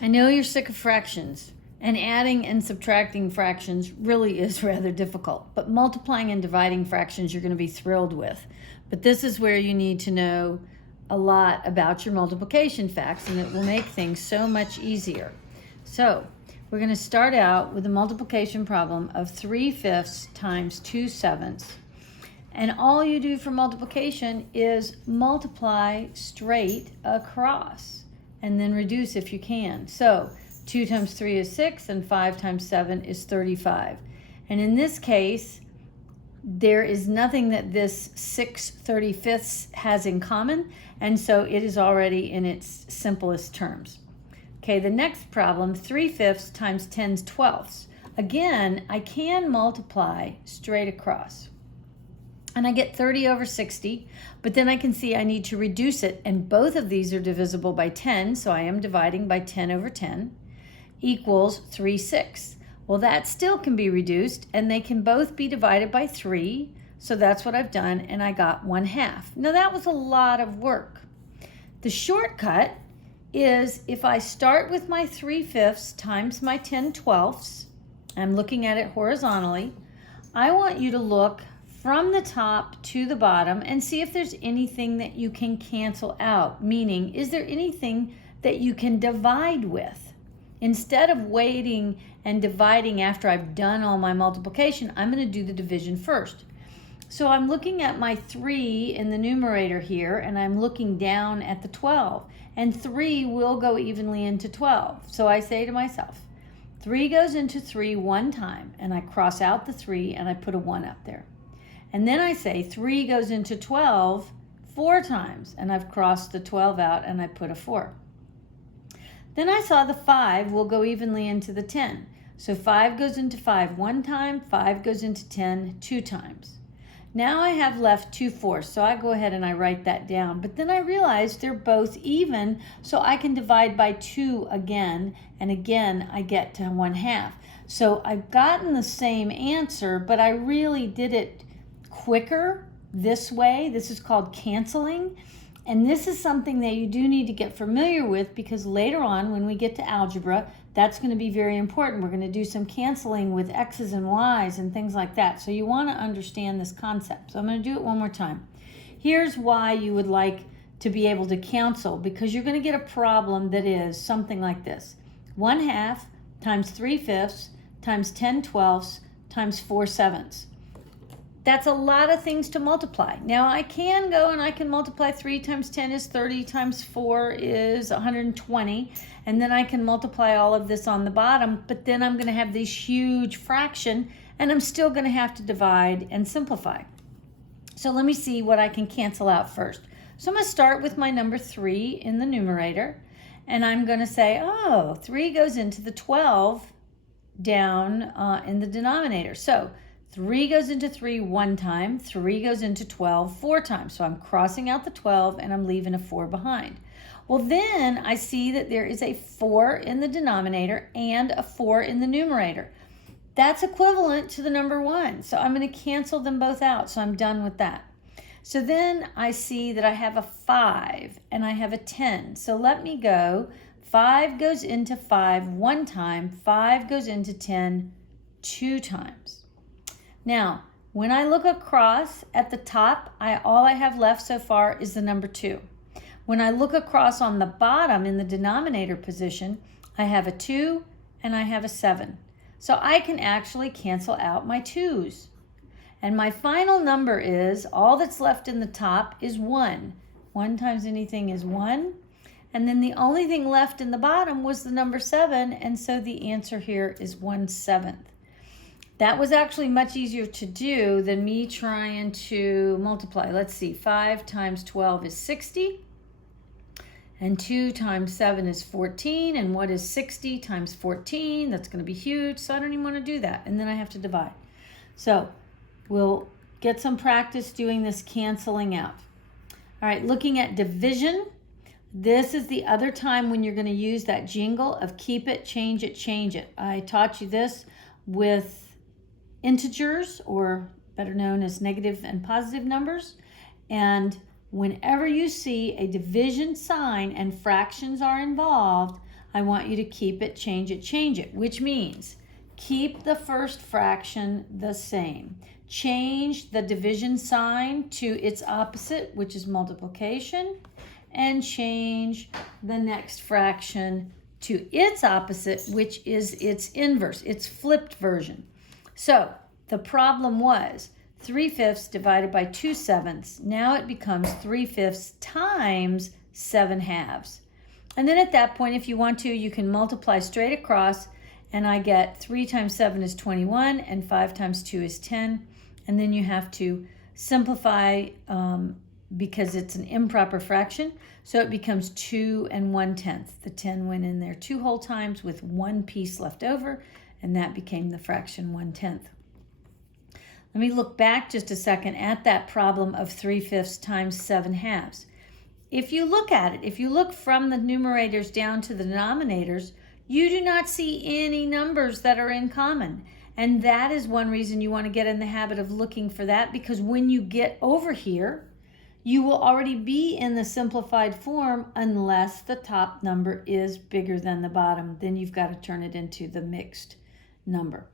I know you're sick of fractions, and adding and subtracting fractions really is rather difficult, but multiplying and dividing fractions you're going to be thrilled with. But this is where you need to know a lot about your multiplication facts, and it will make things so much easier. So we're going to start out with a multiplication problem of 3/5 times 2/7. And all you do for multiplication is multiply straight across and then reduce if you can. So 2 times 3 is 6, and 5 times 7 is 35. And in this case, there is nothing that this 6/35 has in common, and so it is already in its simplest terms. Okay, the next problem, 3/5 times 10^12. Again, I can multiply straight across. And I get 30 over 60, but then I can see I need to reduce it, and both of these are divisible by 10, so I am dividing by 10 over 10, equals 3/6. Well, that still can be reduced, and they can both be divided by 3, so that's what I've done, and I got 1/2. Now, that was a lot of work. The shortcut is if I start with my 3/5 times my 10/12, I'm looking at it horizontally, I want you to look from the top to the bottom and see if there's anything that you can cancel out. Meaning, is there anything that you can divide with? Instead of waiting and dividing after I've done all my multiplication, I'm going to do the division first. So I'm looking at my 3 in the numerator here, and I'm looking down at the 12. And 3 will go evenly into 12. So I say to myself, 3 goes into 3 one time, and I cross out the 3 and I put a 1 up there. And then I say 3 goes into 12 4 times, and I've crossed the 12 out and I put a 4. Then I saw the 5 will go evenly into the 10. So 5 goes into 5 one time, 5 goes into 10 2 times. Now I have left 2 fourths, so I go ahead and I write that down. But then I realize they're both even, so I can divide by 2 again, and again I get to 1/2. So I've gotten the same answer, but I really did it quicker this way. This is called canceling, and this is something that you do need to get familiar with, because later on when we get to algebra, that's going to be very important. We're going to do some canceling with x's and y's and things like that, so you want to understand this concept. So I'm going to do it one more time. Here's why you would like to be able to cancel, because you're going to get a problem that is something like this: 1/2 times 3/5 times 10/12 times 4/7. That's a lot of things to multiply. Now I can go and I can multiply 3 times 10 is 30 times 4 is 120, and then I can multiply all of this on the bottom, but then I'm going to have this huge fraction, and I'm still going to have to divide and simplify. So let me see what I can cancel out first. So I'm going to start with my number 3 in the numerator, and I'm going to say, oh, 3 goes into the 12 down in the denominator. So 3 goes into 3 one time, 3 goes into 12 4 times. So I'm crossing out the 12 and I'm leaving a 4 behind. Well, then I see that there is a 4 in the denominator and a 4 in the numerator. That's equivalent to the number 1. So I'm going to cancel them both out. So I'm done with that. So then I see that I have a 5 and I have a 10. So let me go. 5 goes into 5 one time, 5 goes into 10 2 times. Now, when I look across at the top, all I have left so far is the number 2. When I look across on the bottom in the denominator position, I have a 2 and I have a 7. So I can actually cancel out my 2's. And my final number is, all that's left in the top is 1. 1 times anything is 1. And then the only thing left in the bottom was the number 7, and so the answer here is 1/7. That was actually much easier to do than me trying to multiply. Let's see, 5 times 12 is 60, and 2 times 7 is 14, and what is 60 times 14? That's going to be huge, so I don't even want to do that, and then I have to divide. So we'll get some practice doing this canceling out. All right, looking at division, this is the other time when you're going to use that jingle of keep it, change it, change it. I taught you this with integers, or better known as negative and positive numbers. And whenever you see a division sign and fractions are involved, I want you to keep it, change it, which means keep the first fraction the same. Change the division sign to its opposite, which is multiplication, and change the next fraction to its opposite, which is its inverse, its flipped version. So the problem was 3/5 divided by 2/7. Now it becomes 3/5 times 7/2. And then at that point, if you want to, you can multiply straight across, and I get 3 times 7 is 21, and 5 times 2 is 10. And then you have to simplify because it's an improper fraction. So it becomes 2 1/10. The 10 went in there 2 whole times with 1 piece left over, and that became the fraction 1/10. Let me look back just a second at that problem of 3/5 times 7/2. If you look at it, if you look from the numerators down to the denominators, you do not see any numbers that are in common. And that is one reason you want to get in the habit of looking for that, because when you get over here, you will already be in the simplified form unless the top number is bigger than the bottom. Then you've got to turn it into the mixed number.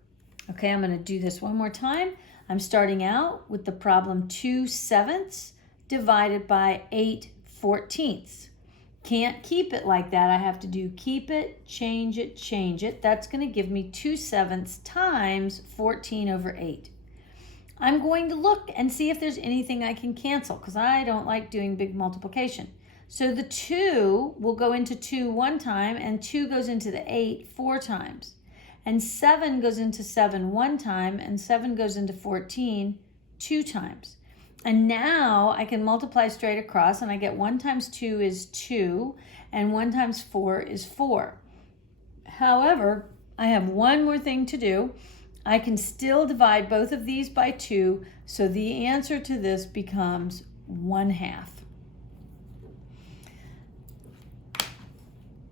Okay, I'm going to do this one more time. I'm starting out with the problem 2/7 divided by 8/14. Can't keep it like that. I have to do keep it, change it, change it. That's going to give me 2/7 times 14/8. I'm going to look and see if there's anything I can cancel, because I don't like doing big multiplication. So the 2 will go into 2 one time, and 2 goes into the 8 4 times. And 7 goes into 7 one time, and 7 goes into 14 2 times. And now I can multiply straight across, and I get 1 times 2 is 2, and 1 times 4 is 4. However, I have one more thing to do. I can still divide both of these by 2, so the answer to this becomes 1/2.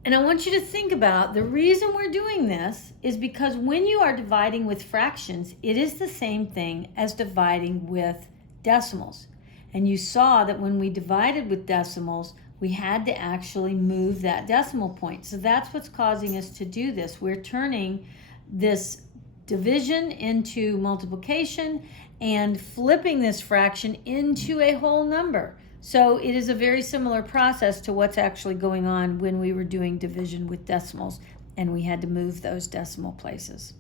And I want you to think about the reason we're doing this is because when you are dividing with fractions, it is the same thing as dividing with decimals. And you saw that when we divided with decimals, we had to actually move that decimal point. So that's what's causing us to do this. We're turning this division into multiplication and flipping this fraction into a whole number. So it is a very similar process to what's actually going on when we were doing division with decimals and we had to move those decimal places.